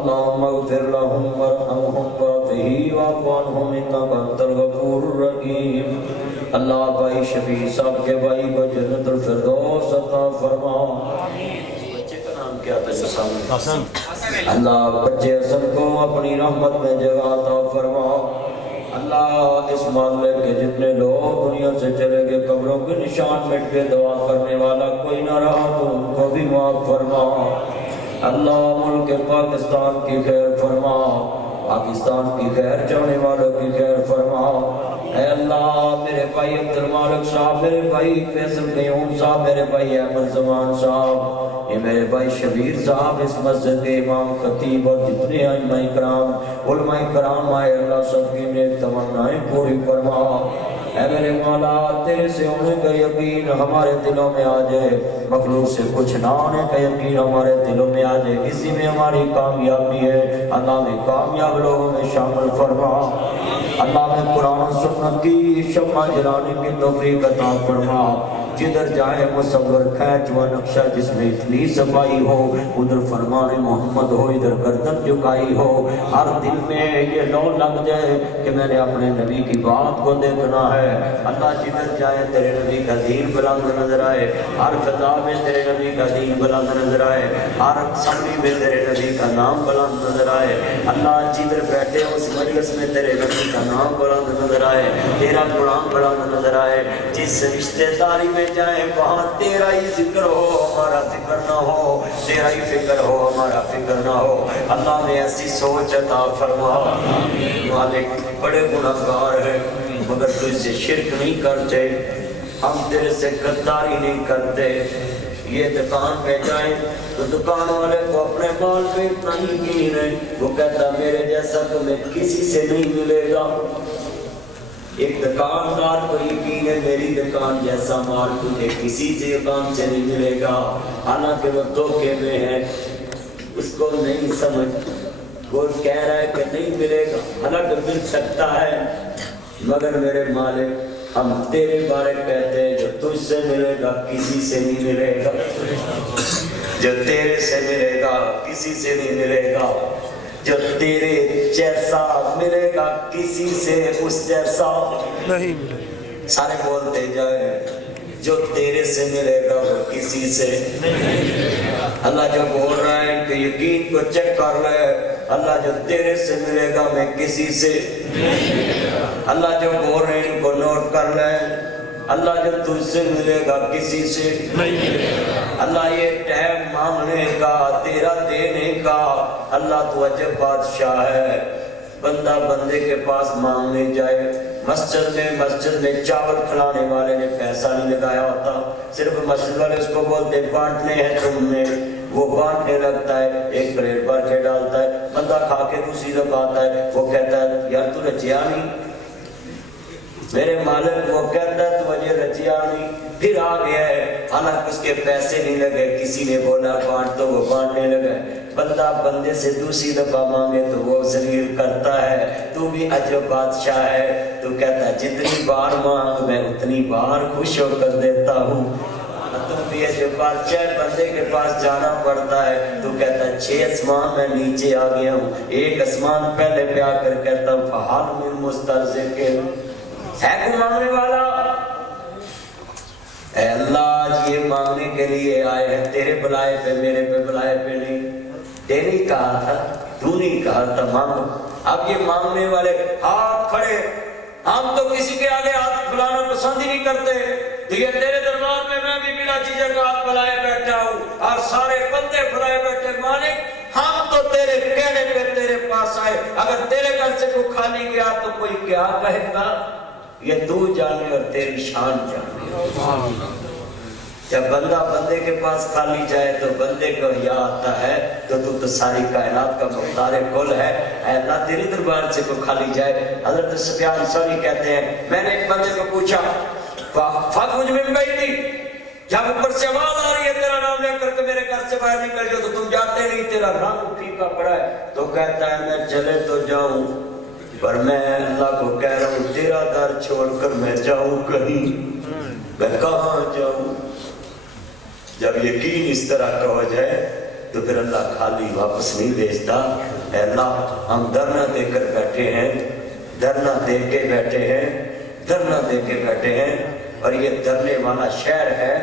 اللهم اغفر لهم وارحمهم وعافهم واعف عنهم انك انت الغفور الرحیم۔ اللہ بھائی شفیع صاحب کے بھائی کو جنت الفردوس عطا فرما۔ بچے کا نام کیا تھا جو سامنے؟ حسن۔ اللہ بچے حسن کو اپنی رحمت میں جگہ عطا فرما۔ اللہ اس محلے کے جتنے لوگ دنیا سے چلے گئے قبروں کے نشان مٹ کے دعا کرنے والا کوئی نہ رہا تو ان کو بھی معاف فرما۔ اللہ ملک پاکستان کی خیر فرما، پاکستان کی خیر چاہنے والوں کی خیر فرما۔ اے اللہ میرے بھائی عبد المالک صاحب، میرے بھائی فیصل قیوم صاحب، میرے بھائی احمد زمان صاحب، یہ میرے بھائی شبیر صاحب، اس مسجد کے امام خطیب اور جتنے ائمہ کرام علماء کرام آئے، اللہ سب کی نیک تمنائیں پوری فرما۔ اے میرے مولا تیرے سے ہونے کا یقین ہمارے دلوں میں آ جائے، مخلوق سے کچھ نہ ہونے کا یقین ہمارے دلوں میں آ جائے، اسی میں ہماری کامیابی ہے۔ اللہ میں کامیاب لوگوں میں شامل فرما۔ اللہ میں قرآن و سنت کی شمع جلانے کی توفیق عطا فرما۔ جدھر جائے مصور کھینچ و نقشہ جس میں اتنی صفائی ہو، ادھر فرمان محمد ہو، ادھر گردن جھکائی ہو، ہر دل میں یہ لو لگ جائے کہ میں نے اپنے نبی کی بات کو دیکھنا ہے۔ اللہ جدھر جائے تیرے نبی کا دین بلند نظر آئے، ہر خطاب میں تیرے نبی کا دین بلند نظر آئے، ہر سمری میں تیرے نبی کا نام بلند نظر آئے۔ اللہ جدھر بیٹھے اس مجلس میں تیرے نبی کا نام بلند نظر آئے، تیرا قرآن بلند نظر آئے۔ جس رشتہ داری میں جائیں وہاں تیرا ہی ذکر ہو، ہمارا ذکر نہ ہو، تیرا ہی فکر ہو، ہمارا فکر نہ ہو۔ اللہ نے ایسی سوچ عطا فرما۔ مالک بڑے گناہگار ہیں مگر تجھ سے شرک نہیں کرتے، ہم تیرے سے غداری نہیں کرتے۔ یہ دکان پہ جائیں تو دکان والے کو اپنے مال پہ اتنا یقین ہے، وہ کہتا میرے جیسا تمہیں کسی سے نہیں ملے گا۔ ایک دکاندار کو یقین ہے میری دکان جیسا مال تجھے کسی دکان سے نہیں ملے گا، حالانکہ وہ دھوکے میں ہے، اس کو نہیں سمجھ، وہ کہہ رہا ہے کہ نہیں ملے گا، حالانکہ مل سکتا ہے، مگر میرے مالک ہم تیرے بارے کہتے ہیں جو تجھ سے ملے گا کسی سے نہیں ملے گا، جو تیرے سے ملے گا کسی سے نہیں ملے گا، جو تیرے جیسا ملے گا کسی سے اس جیسا نہیں ملے گا۔ سارے بولتے جائیں جو تیرے سے ملے گا وہ کسی سے نہیں ملے گا۔ اللہ جو بول رہا ہے کہ یقین کو چیک کر لے، اللہ جو تیرے سے ملے گا میں کسی سے نہیں ملے گا۔ اللہ جو بول رہے ہیں ان کو نوٹ کر لے، اللہ جو تجھ سے ملے گا کسی سے نہیں ملے گا۔ اللہ یہ ٹائم مانگنے کا تیرا دینے کا، اللہ تو عجب بادشاہ ہے۔ بندہ بندے کے پاس مانگنے جائے، مسجد میں چاول کھلانے والے نے پیسہ نہیں لگایا ہوتا، صرف مسجد والے اس کو بولتے بانٹنے ہیں تم نے، وہ بانٹنے لگتا ہے، ایک پلیٹ بھر کے ڈالتا ہے، بندہ کھا کے دوسری دفعہ آتا ہے، وہ کہتا ہے یار تو رچیا نہیں، میرے مالک وہ کہتا ہے تو مجھے رچیا نہیں، پھر آ گیا ہے، حالانکہ اس کے پیسے نہیں لگے، کسی نے بولا بانٹ تو وہ بانٹنے لگا۔ بندہ بندے سے دوسری دفعہ مانگے تو وہ ذلیل کرتا ہے، تو بھی عجب بادشاہ ہے، تو کہتا ہے جتنی بار مانگ میں اتنی بار خوش ہو کر دیتا ہوں۔ تو بھی عجب بادشاہ بندے کے پاس جانا پڑتا ہے، تو کہتا ہے 6 آسمان میں نیچے آ گیا ہوں، ایک آسمان پہلے پہ آ کر کہتا ہوں فحال من مسترزق ہے کوئی مانگنے والا؟ اے اللہ آج یہ مانگنے کے لیے آئے ہیں، تیرے بلائے پہ میرے پہ بلائے پہ نہیں، تیرے ہی کہا تھا، تو نہیں کہا تھا مانگو۔ اب یہ مانگنے والے ہاتھ کھڑے، ہم تو کسی کے آگے ہاتھ پھلانا پسند ہی نہیں کرتے، تو یہ تیرے دربار میں میں بھی بلا چیزیں کا ہاتھ پھلائے بیٹھا ہوں اور سارے بندے پھلائے بیٹھے، مالک ہم تو تیرے کہنے پہ تیرے پاس آئے، اگر تیرے گھر سے کوئی خالی گیا تو کوئی کیا کہے گا؟ یہ تو جانے اور تیری شان جانے۔ جب بندہ بندے کے پاس خالی جائے تو بندے کو یا آتا ہے تو تو ساری کائنات کا مختار کل ہے، اے اللہ تیرے دربار سے کوئی خالی جائے۔ حضرت سفیان ثوری کہتے ہیں میں نے ایک بندے کو پوچھا فخرج من بیتی، جب اوپر سے آواز آ رہی ہے تیرا نام لے کر کے میرے گھر سے باہر نکل جاؤ تو تم جاتے نہیں، تیرا رنگ پھیکا پڑا ہے، تو کہتا ہے میں چلے تو جاؤں پر میں اللہ کو کہہ رہا ہوں تیرا در چھوڑ کر میں جاؤں کہیں، میں کہاں جاؤں؟ جب یقین اس طرح کا ہو جائے تو پھر اللہ خالی واپس نہیں بھیجتا۔ اے اللہ ہم دھرنا دے کر بیٹھے ہیں، دھرنا دے کے بیٹھے ہیں، دھرنا دے کے بیٹھے ہیں، اور یہ دھرنے والا شہر ہے،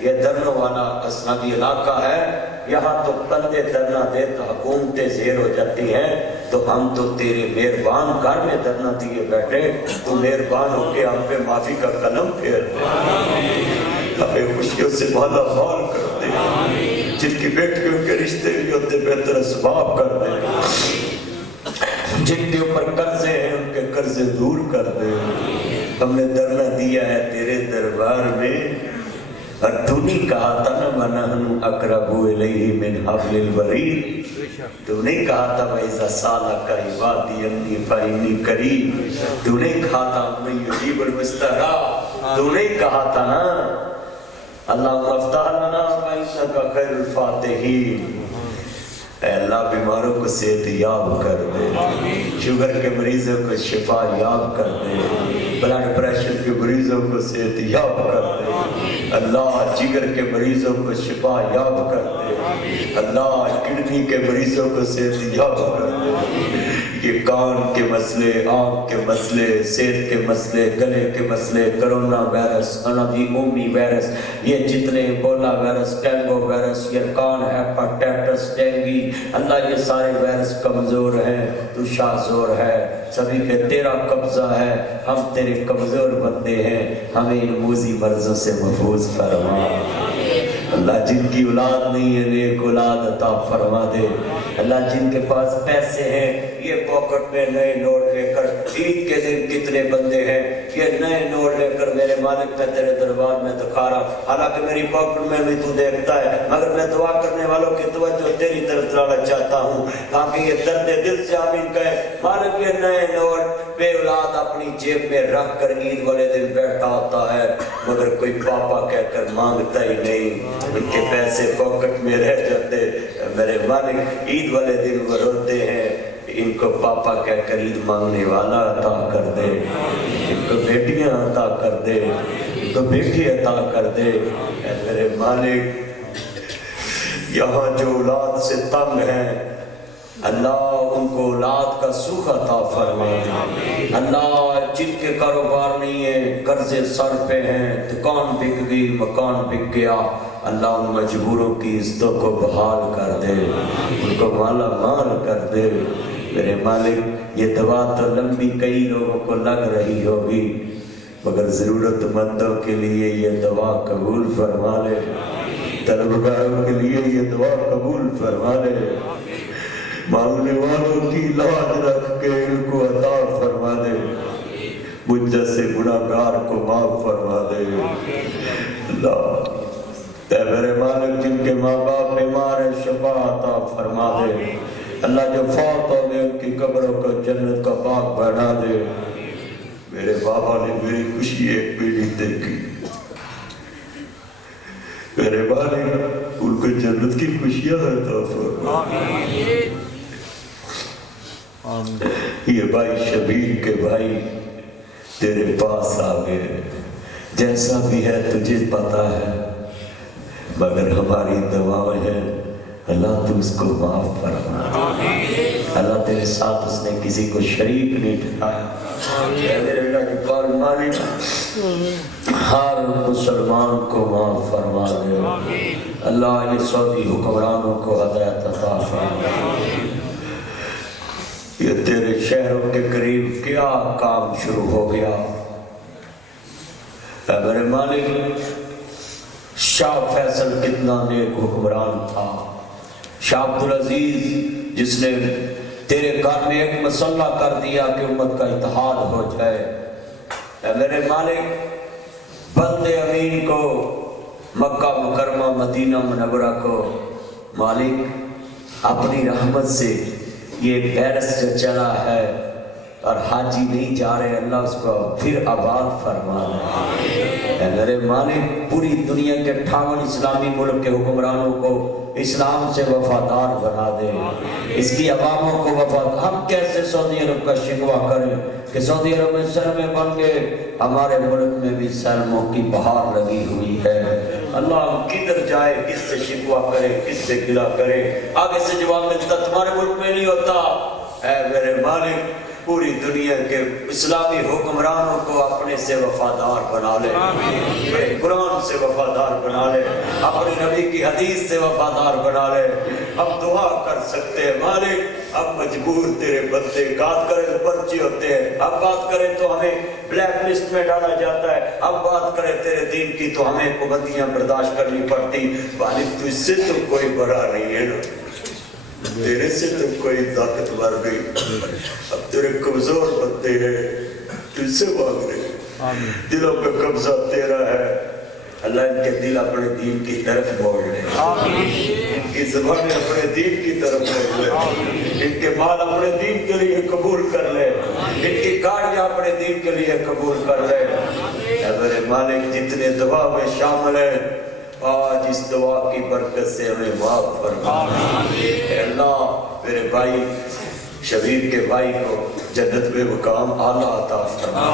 یہ دھرنوں والا اسلامی علاقہ ہے، یہاں تو بندے دھرنا دے تو حکومتیں زیر ہو جاتی ہیں، تو ہم تو تیرے مہربان گھر میں دھرنا دیے بیٹھے، تو مہربان ہو کے ہم پہ معافی کا قلم پھیر دے، ہمیں خوشیوں سے مالا مال کر دے، جن کی بیٹیوں کے رشتے بھی ہوتے بہتر اسباب کر دے، جن کے اوپر قرضے ہیں ان کے قرضے دور کر دے۔ ہم نے دھرنا دیا ہے تیرے دربار میں، اور تو نہیں کہا تھا نا وَنَحْنُ أَقْرَبُ إِلَيْهِ مِنْ حَبْلِ الْوَرِيدِ، تو نہیں کہا تھا وَإِذَا سَأَلَكَ عِبَادِي عَنِّي فَإِنِّي قَرِيبٌ، تو نہیں کہا تھا مَن يُجِيبُ الْمُضْطَرَّ، تو نہیں کہا تھا نا اللہم افتح لنا فإنک خیر الفاتحین۔ اے اللہ بیماروں کو صحت یاب کر دے، شوگر کے مریضوں کو شفا یاب کر دے، بلڈ پریشر کے مریضوں کو صحت یاب کر دے، اللہ جگر کے مریضوں کو شفا یاب کر دے، اللہ کڈنی کے مریضوں کو صحت یاب کر دے، یہ کان کے مسئلے، آنکھ کے مسئلے، صحت کے مسئلے، گلے کے مسئلے، کرونا وائرس، اومی وائرس، یہ جتنے ایبولا وائرس، ڈینگو وائرس، یرکان ہیپاٹائٹس، ڈینگی، اللہ یہ سارے وائرس کمزور ہیں، تو شاذور ہے، سبھی پہ تیرا قبضہ ہے، ہم تیرے کمزور بندے ہیں، ہمیں ان موذی مرضوں سے محفوظ فرما۔ اللہ جن کی اولاد نہیں ہے نیک اولاد عطا فرما دے، اللہ جن کے پاس پیسے ہیں، یہ پاکٹ میں نئے نوٹ لے کر، عید کے دن کتنے بندے ہیں یہ نئے نوٹ لے کر میرے مالک میں تیرے دربار میں دکھا رہا، حالانکہ میری پاکٹ میں بھی تو دیکھتا ہے، مگر میں دعا کرنے والوں کی توجہ تیری طرف لانا چاہتا ہوں تاکہ یہ درد دل سے آمین کہے۔ مالک یہ نئے نوٹ بے اولاد اپنی جیب میں رکھ کر عید والے دن بیٹھا ہوتا ہے، مگر کوئی پاپا کہہ کر مانگتا ہی نہیں، ان کے پیسے پاکٹ میں رہ جاتے، میرے مالک عید والے دن وہ روتے ہیں، ان کو پاپا کہہ کر عید مانگنے والا عطا کر دے، ان کو بیٹیاں عطا کر دے، ان کو بیٹی عطا کر دے، اے میرے مالک یہاں جو اولاد سے تنگ ہیں اللہ ان کو اولاد کا سکھ عطا فرما، اللہ جن کے کاروبار نہیں ہے، قرضے سر پہ ہیں، دکان بک گئی، مکان بک گیا، اللہ ان مجبوروں کی عزتوں کو بحال کر دے، ان کو مالا مال کر دے۔ میرے مالک یہ دعا تو لمبی کئی لوگوں کو لگ رہی ہوگی، مگر ضرورت مندوں کے لیے یہ دعا قبول فرما لے، طلبگاروں کے لیے یہ دعا قبول فرما لے، مانگنے والوں کی لاج رکھ کے ان کو عطا فرما دے، مجھ جیسے گناہگار کو معاف فرما دے۔ اللہ اے میرے مالک جن کے ماں باپ بیمار ہیں شفا عطا فرما دے، اللہ جو فوت ہو گئے ان کی قبروں کو جنت کا باغ بنا دے۔ میرے بابا نے میری خوشی ایک پیڑھی دیکھی، میرے مالک ان کو جنت کی خوشیاں عطا فرما۔ یہ بھائی شبیر کے بھائی تیرے پاس آ گئے، جیسا بھی ہے تجھے پتا ہے، مگر ہماری دعائیں ہیں اللہ تو اس کو معاف فرما، اللہ تیرے ساتھ اس نے کسی کو شریک نہیں ٹھہرایا، میرے اللہ کی پار مالک ہر مسلمان کو معاف فرما دے، اللہ یہ سعودی حکمرانوں کو ہدایت عطا فرما۔ یہ تیرے شہروں کے قریب کیا کام شروع ہو گیا، اے میرے مالک شاہ فیصل کتنا نیک حکمران تھا، شاہ عبدالعزیز جس نے تیرے گھر میں ایک مسلح کر دیا کہ امت کا اتحاد ہو جائے، اے میرے مالک بلد امین کو، مکہ مکرمہ مدینہ منورہ کو مالک اپنی رحمت سے یہ وائرس جو چلا ہے اور حاجی نہیں جا رہے، اللہ اس کو پھر آباد فرما دے۔ اے میرے مالک پوری دنیا کے 58 اسلامی ملک کے حکمرانوں کو اسلام سے وفادار بنا دے، اس کی عواموں کو وفادار۔ ہم کیسے سعودی عرب کا شکوہ کریں کہ سعودی عرب میں سرمے بن گئے، ہمارے ملک میں بھی سرموں کی بہار لگی ہوئی ہے، اللہ کدھر جائے، کس سے شکوہ کرے، کس سے گلہ کرے؟ آگے سے جواب ملتا تمہارے ملک میں نہیں ہوتا۔ اے میرے مالک پوری دنیا کے اسلامی حکمرانوں کو اپنے سے وفادار بنا لے، قرآن سے وفادار بنا لے، اپنی نبی کی حدیث سے وفادار بنا لے۔ اب دعا کر سکتے ہیں مالک، اب مجبور تیرے بندے بات کریں تو پرچے ہوتے ہیں، اب بات کریں تو ہمیں بلیک لسٹ میں ڈالا جاتا ہے، اب بات کریں تیرے دین کی تو ہمیں پابندیاں برداشت کرنی پڑتی۔ مالک تجھ سے تو کوئی بڑا نہیں ہے نا، تیرے سے تو کوئی طاقتور نہیں، اب تیرے کمزور بندے ہیں، تجھ سے مانگ رہے، دلوں پہ قبضہ تیرا ہے۔ اللہ ان کے دل اپنے دین کی طرف موڑ لے، ان کی زبانیں اپنے دین کی طرف موڑ لے، ان کے مال اپنے دین کے لیے قبول کر لے، ان کی گاڑیاں اپنے دین کے لیے قبول کر لے۔ اے میرے مالک جتنے دعا میں شامل ہیں آج اس دعا کی برکت سے ہمیں معاف فرما۔ اے اللہ میرے بھائی شبیر کے بھائی کو جنت میں مقام اعلیٰ عطا فرما۔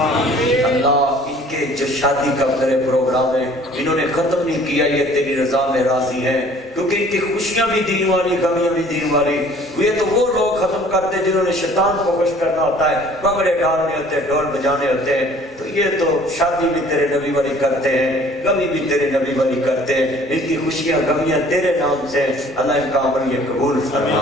اللہ ان کے جو شادی کا میرے پروگرام ہے انہوں نے ختم نہیں کیا، یہ تیری رضا میں راضی ہیں، کیونکہ ان کی خوشیاں بھی دین والی، غمیاں بھی دین والی۔ یہ تو وہ لوگ ختم کرتے جنہوں نے شیطان کو خوش کرنا ہوتا ہے، بگڑے ڈالنے ہوتے ہیں، ڈھول بجانے ہوتے ہیں، تو یہ تو شادی بھی تیرے نبی والی کرتے ہیں، غمی بھی تیرے نبی والی کرتے ہیں، ان کی خوشیاں غمیاں تیرے نام سے۔ اللہ ان کا عمل یہ قبول فرما،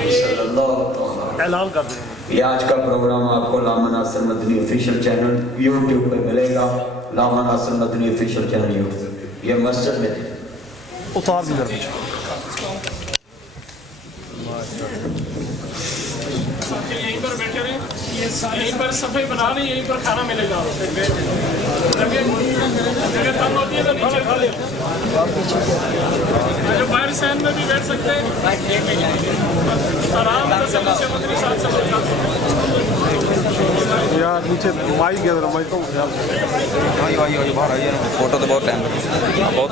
صلی اللہ تعالیٰ۔ اعلان کر دیں۔ یہ آج کا پروگرام آپ کو علامہ ناصر مدنی آفیشیل چینل یوٹیوب پہ ملے گا، علامہ ناصر مدنی آفیشیل چینل یوٹیوب، یہ مسجد میں تھے۔ اتار بھی کر یہیں پر بیٹھے رہیں، یہیں پر صفحے بنا رہے ہیں، یہیں پر کھانا ملے گا۔ جگہ تنگ ہوتی ہے تو نیچے کھا لیں، جو باہر سین میں بھی بیٹھ سکتے ہیں، آرام سے مدنی ساتھ سے یار نیچے مائک ہے، مائک کو آئیے باہر آئیے، فوٹو تو بہت ٹائم لگتا ہے، بہت